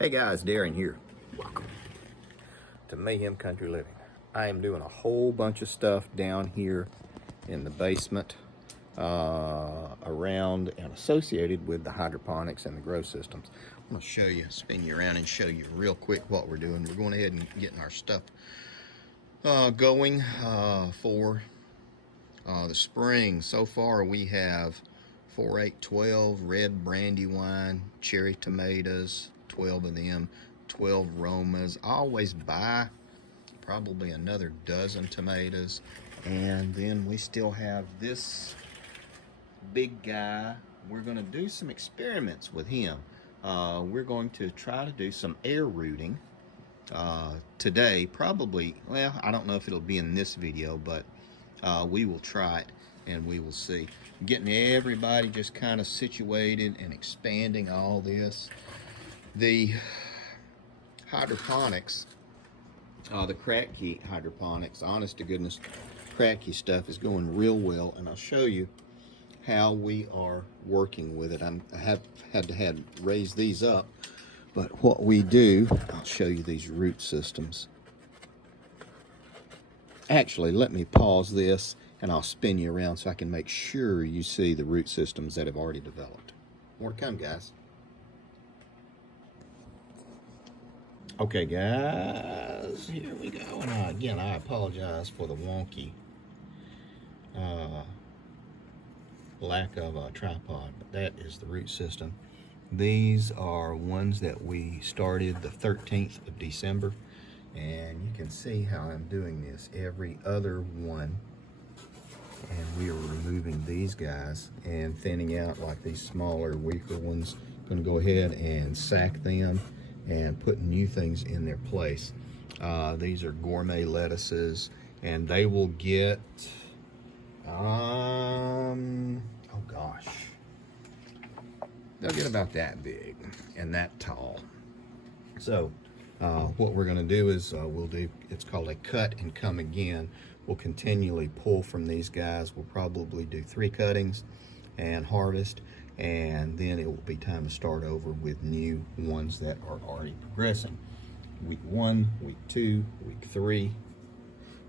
Hey guys, Darren here. Welcome to Mayhem Country Living. I am doing a whole bunch of stuff down here in the basement around and associated with the hydroponics and the grow systems. I'm going to show you, spin you around and show you real quick what we're doing. We're going ahead and getting our stuff going for the spring. So far we have 4, 8, 12 red brandywine, cherry tomatoes, 12 of them, 12 Romas. I always buy probably another dozen tomatoes. And then we still have this big guy. We're going to do some experiments with him. We're going to try to do some air rooting today. Probably, well, I don't know if it'll be in this video, but we will try it and we will see. Getting everybody just kind of situated and expanding all this. The hydroponics, the Kratky hydroponics, honest to goodness, Kratky stuff is going real well, and I'll show you how we are working with it. I have had to raise these up, but what we do, I'll show you these root systems. Actually, let me pause this and I'll spin you around so I can make sure you see the root systems that have already developed. More to come, guys. Okay, guys, here we go. And again, I apologize for the wonky lack of a tripod, but that is the root system. These are ones that we started the 13th of December, and you can see how I'm doing this every other one. And we are removing these guys and thinning out like these smaller, weaker ones. Going to go ahead and sack them and put new things in their place. These are Gourmet Lettuces, and they will get, oh gosh, they'll get about that big and that tall. So what we're going to do is we'll do, it's called a cut and come again. We'll continually pull from these guys. We'll probably do 3 cuttings and harvest, and then it will be time to start over with new ones that are already progressing. Week 1, week 2, week 3,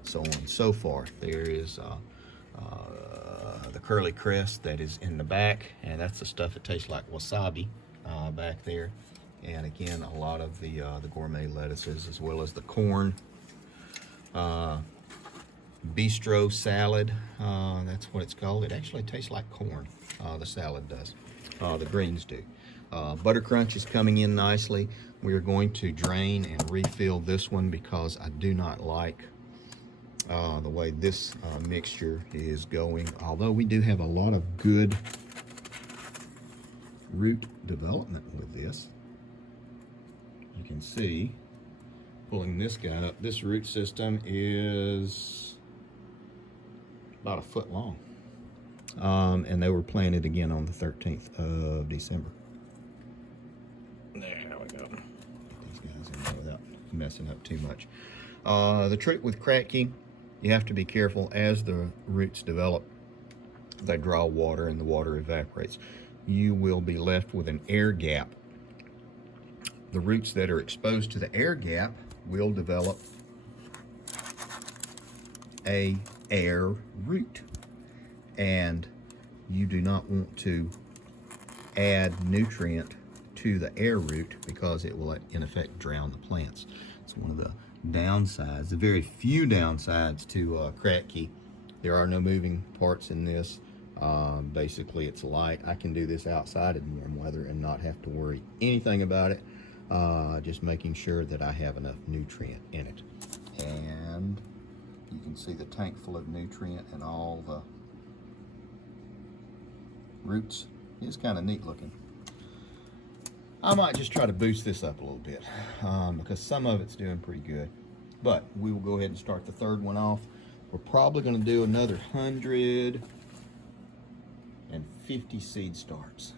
so on and so forth. There is the curly crest that is in the back, and that's the stuff that tastes like wasabi back there. And again, a lot of the gourmet lettuces, as well as the corn. Bistro salad, that's what it's called. It actually tastes like corn, the salad does. The greens do. Butter Crunch is coming in nicely. We are going to drain and refill this one because I do not like the way this mixture is going. Although we do have a lot of good root development with this. You can see, pulling this guy up, this root system is about 1 foot long. And they were planted again on the 13th of December. There we go. Get these guys in there without messing up too much. The trick with Kratky, you have to be careful as the roots develop. They draw water and the water evaporates. You will be left with an air gap. The roots that are exposed to the air gap will develop a air root, and you do not want to add nutrient to the air root because it will in effect drown the plants. It's one of the downsides, the very few downsides to Kratky. There are no moving parts in this. Basically it's light. I can do this outside in warm weather and not have to worry anything about it. Just making sure that I have enough nutrient in it. And you can see the tank full of nutrient and all the roots. It's kind of neat looking. I might just try to boost this up a little bit because some of it's doing pretty good. But we will go ahead and start the 3rd one off. We're probably going to do another 150 seed starts.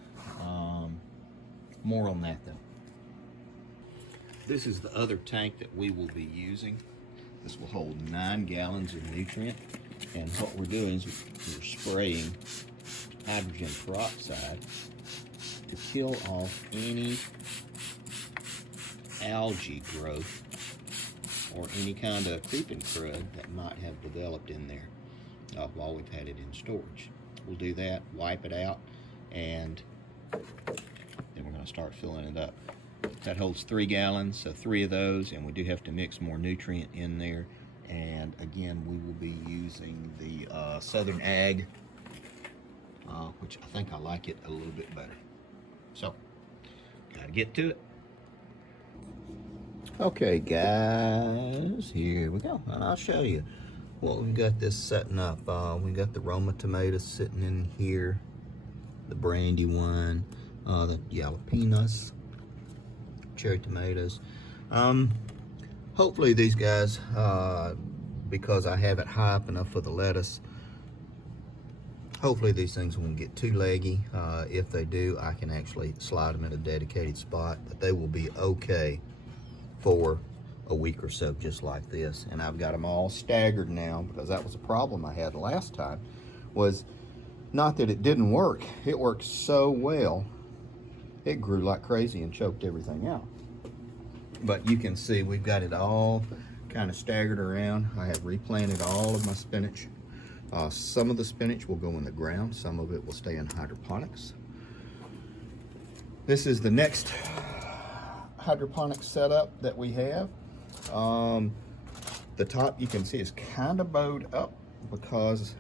More on that though. This is the other tank that we will be using. This will hold 9 gallons of nutrient, and what we're doing is we're spraying hydrogen peroxide to kill off any algae growth or any kind of creeping crud that might have developed in there while we've had it in storage. We'll do that, wipe it out, and then we're going to start filling it up. That holds 3 gallons, so 3 of those, and we do have to mix more nutrient in there. And again, we will be using the Southern Ag, which I think I like it a little bit better. So, gotta get to it. Okay, guys, here we go, and I'll show you what we've got this setting up. We got the Roma tomatoes sitting in here, the brandy one, the jalapenos, cherry tomatoes. Hopefully these guys, because I have it high up enough for the lettuce, hopefully these things won't get too leggy. If they do, I can actually slide them in a dedicated spot, but they will be okay for a week or so, just like this. And I've got them all staggered now, because that was a problem I had last time. Was not that it didn't work, it worked so well, it grew like crazy and choked everything out. But you can see we've got it all kind of staggered around. I have replanted all of my spinach. Some of the spinach will go in the ground, some of it will stay in hydroponics. This is the next hydroponic setup that we have. The top, you can see, is kind of bowed up because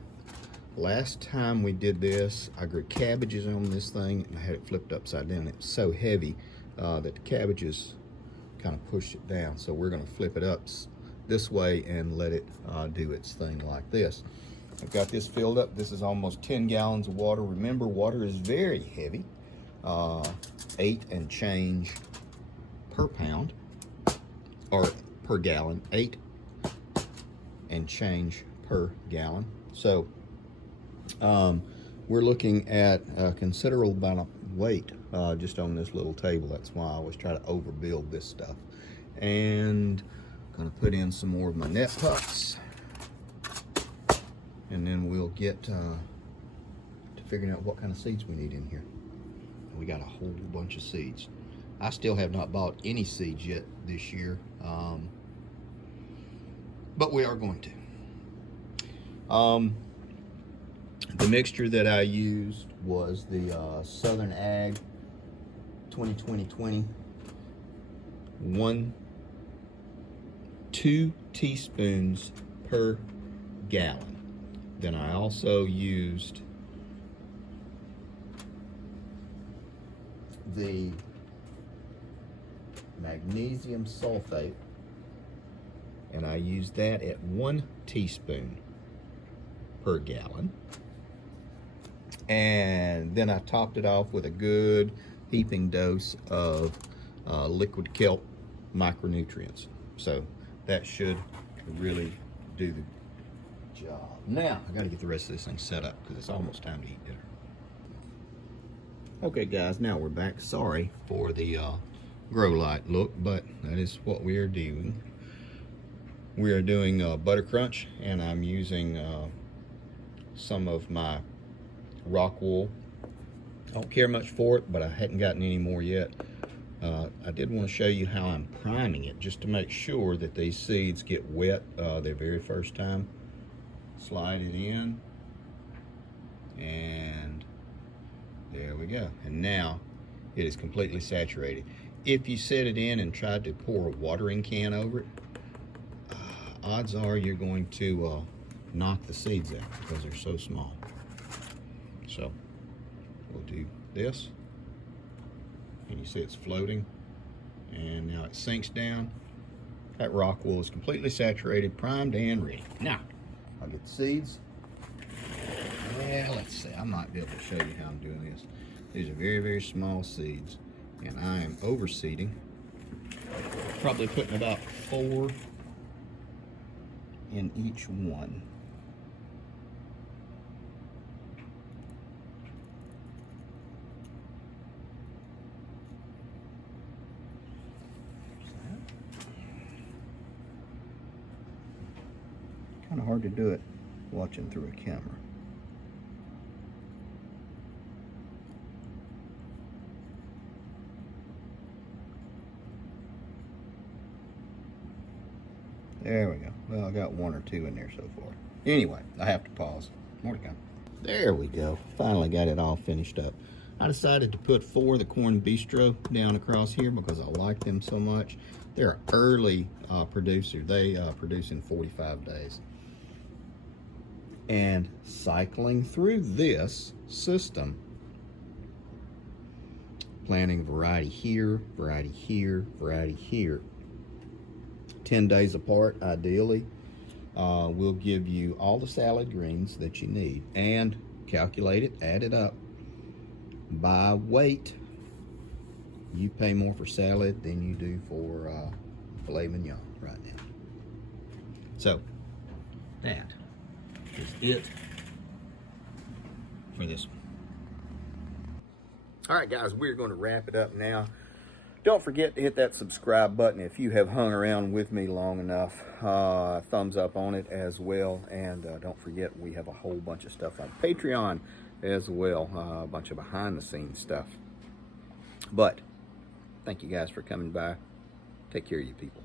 last time we did this, I grew cabbages on this thing and I had it flipped upside down. It was so heavy that the cabbages kind of pushed it down. So we're going to flip it up this way and let it do its thing like this. I've got this filled up. This is almost 10 gallons of water. Remember, water is very heavy, 8 and change per pound, or per gallon, 8 and change per gallon. So we're looking at a considerable amount of weight just on this little table. That's why I always try to overbuild this stuff. And I'm gonna put in some more of my net pucks, and then we'll get to figuring out what kind of seeds we need in here. We got a whole bunch of seeds. I still have not bought any seeds yet this year, but we are going to. The mixture that I used was the Southern Ag 2020-20. 2 teaspoons per gallon. Then I also used the magnesium sulfate, and I used that at 1 teaspoon per gallon. And then I topped it off with a good heaping dose of liquid kelp micronutrients. So that should really do the job. Now I got to get the rest of this thing set up because it's almost time to eat dinner. Okay guys, now we're back. Sorry for the grow light look, but that is what we are doing. We are doing butter crunch, and I'm using some of my rock wool. I don't care much for it, but I hadn't gotten any more yet. I did want to show you how I'm priming it, just to make sure that these seeds get wet their very first time. Slide it in, and there we go. And now it is completely saturated. If you set it in and tried to pour a watering can over it, odds are you're going to knock the seeds out because they're so small. So we'll do this, and you see it's floating, and now it sinks down. That rock wool is completely saturated, primed, and ready. Now I'll get the seeds. Yeah, let's see, I might be able to show you how I'm doing this. These are very, very small seeds, and I am overseeding. Probably putting about 4 in each one. Kind of hard to do it watching through a camera. There we go. Well, I got 1 or 2 in there so far. Anyway, I have to pause. More to come. There we go. Finally got it all finished up. I decided to put 4 of the Corn Bistro down across here because I like them so much. They're an early producer. They produce in 45 days. And cycling through this system, planting variety here, variety here, variety here, 10 days apart ideally, will give you all the salad greens that you need, and calculate it, add it up by weight. You pay more for salad than you do for filet mignon right now. So that is it for this one. All right, guys, we're going to wrap it up now. Don't forget to hit that subscribe button if you have hung around with me long enough. Thumbs up on it as well. And don't forget, we have a whole bunch of stuff on Patreon as well. A bunch of behind-the-scenes stuff. But thank you guys for coming by. Take care of you people.